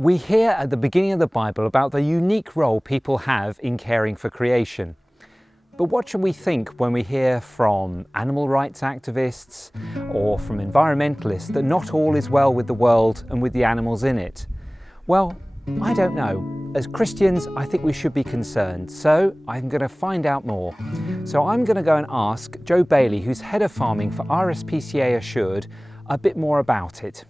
We hear at the beginning of the Bible about the unique role people have in caring for creation. But what should we think when we hear from animal rights activists or from environmentalists that not all is well with the world and with the animals in it? Well, I don't know. As Christians, I think we should be concerned, so I'm going to find out more. So I'm going to go and ask Joe Bailey, who's Head of Farming for RSPCA Assured, a bit more about it.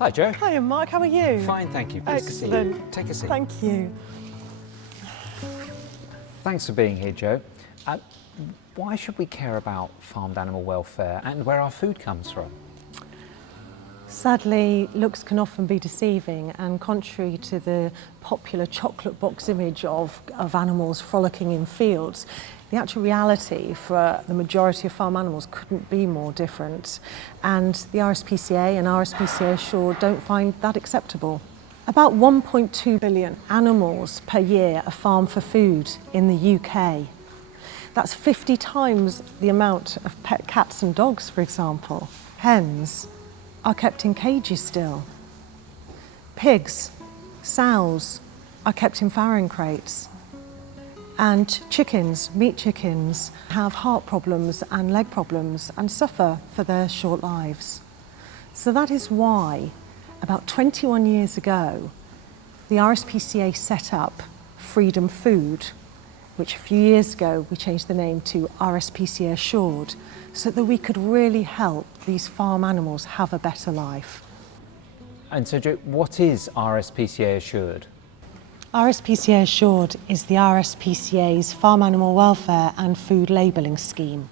Hi Joe. Hi Mark, how are you? Fine, thank you. Pleased to see you. Take a seat. Thank you. Thanks for being here, Joe. Why should we care about farmed animal welfare and where our food comes from? Sadly, looks can often be deceiving, and contrary to the popular chocolate box image of animals frolicking in fields, the actual reality for the majority of farm animals couldn't be more different. And the RSPCA and RSPCA Assured don't find that acceptable. About 1.2 billion animals per year are farmed for food in the UK. That's 50 times the amount of pet cats and dogs, for example. Hens are kept in cages still. Pigs, sows are kept in farrowing crates. And chickens, meat chickens, have heart problems and leg problems and suffer for their short lives. So that is why, about 21 years ago, the RSPCA set up Freedom Food, which a few years ago we changed the name to RSPCA Assured, so that we could really help these farm animals have a better life. And so, Joe, what is RSPCA Assured? RSPCA Assured is the RSPCA's Farm Animal Welfare and Food Labelling Scheme.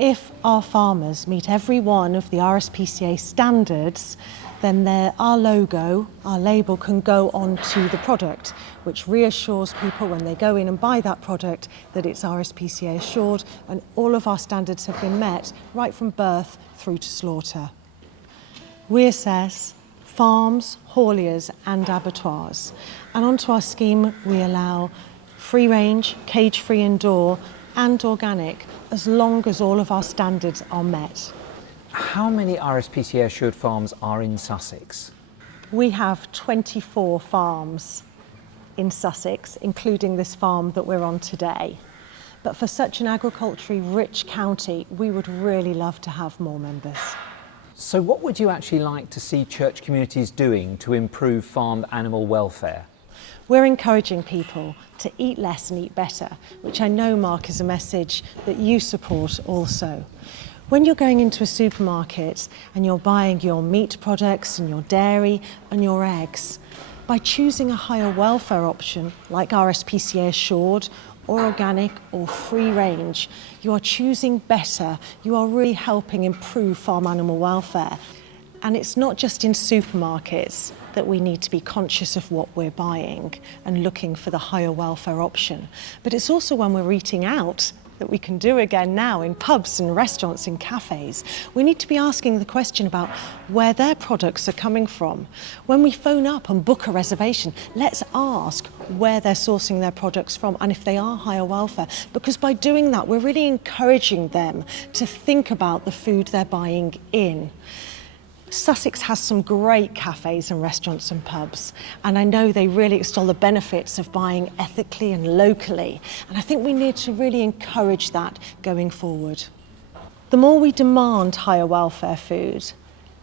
If our farmers meet every one of the RSPCA standards, then our logo, our label, can go onto the product, which reassures people when they go in and buy that product that it's RSPCA Assured and all of our standards have been met right from birth through to slaughter. We assess farms, hauliers and abattoirs. And onto our scheme we allow free range, cage-free indoor and organic as long as all of our standards are met. How many RSPCA Assured farms are in Sussex? We have 24 farms in Sussex, including this farm that we're on today. But for such an agriculturally rich county, we would really love to have more members. So what would you actually like to see church communities doing to improve farmed animal welfare? We're encouraging people to eat less and eat better, which I know, Mark, is a message that you support also. When you're going into a supermarket and you're buying your meat products and your dairy and your eggs, by choosing a higher welfare option like RSPCA Assured or organic or free range, you are choosing better. You are really helping improve farm animal welfare. And it's not just in supermarkets that we need to be conscious of what we're buying and looking for the higher welfare option, but it's also when we're eating out that we can do again now in pubs and restaurants and cafes. We need to be asking the question about where their products are coming from. When we phone up and book a reservation, let's ask where they're sourcing their products from and if they are higher welfare, because by doing that we're really encouraging them to think about the food they're buying in. Sussex has some great cafes and restaurants and pubs, and I know they really extol the benefits of buying ethically and locally, and I think we need to really encourage that going forward. The more we demand higher welfare food,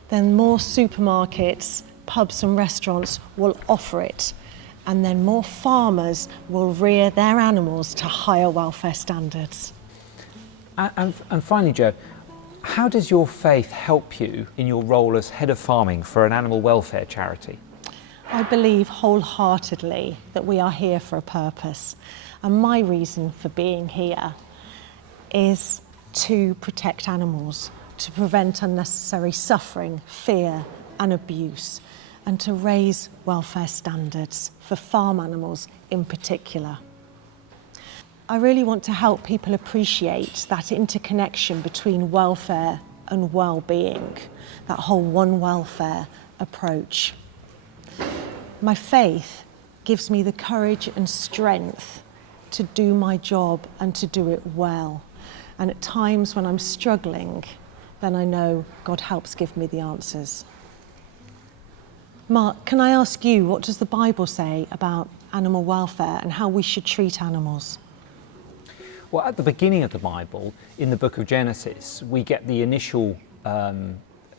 then more supermarkets, pubs and restaurants will offer it, and then more farmers will rear their animals to higher welfare standards. And finally, Joe, how does your faith help you in your role as head of farming for an animal welfare charity? I believe wholeheartedly that we are here for a purpose, and my reason for being here is to protect animals, to prevent unnecessary suffering, fear and abuse, and to raise welfare standards for farm animals in particular. I really want to help people appreciate that interconnection between welfare and well-being, that whole one welfare approach. My faith gives me the courage and strength to do my job and to do it well. And at times when I'm struggling, then I know God helps give me the answers. Mark, can I ask you, what does the Bible say about animal welfare and how we should treat animals? Well, at the beginning of the Bible, in the book of Genesis, we get the initial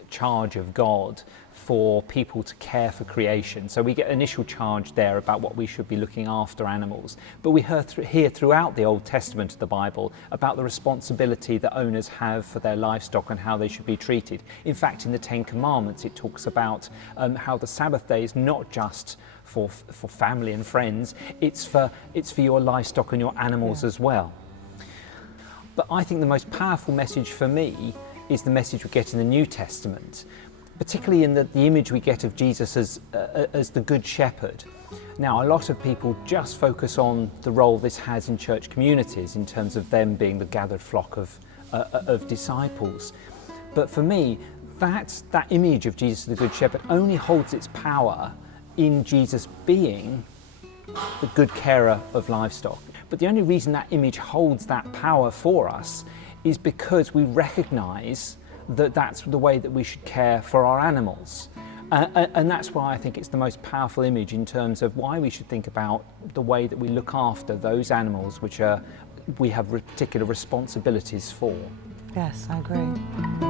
charge of God for people to care for creation. So we get initial charge there about what we should be looking after animals. But we hear throughout the Old Testament of the Bible about the responsibility that owners have for their livestock and how they should be treated. In fact, in the Ten Commandments, it talks about how the Sabbath day is not just for family and friends, it's for your livestock and your animals as well. But I think the most powerful message for me is the message we get in the New Testament, particularly in the image we get of Jesus as the Good Shepherd. Now, a lot of people just focus on the role this has in church communities in terms of them being the gathered flock of disciples. But for me, that image of Jesus the Good Shepherd only holds its power in Jesus being the good carer of livestock. But the only reason that image holds that power for us is because we recognise that that's the way that we should care for our animals. And that's why I think it's the most powerful image in terms of why we should think about the way that we look after those animals which we have particular responsibilities for. Yes, I agree.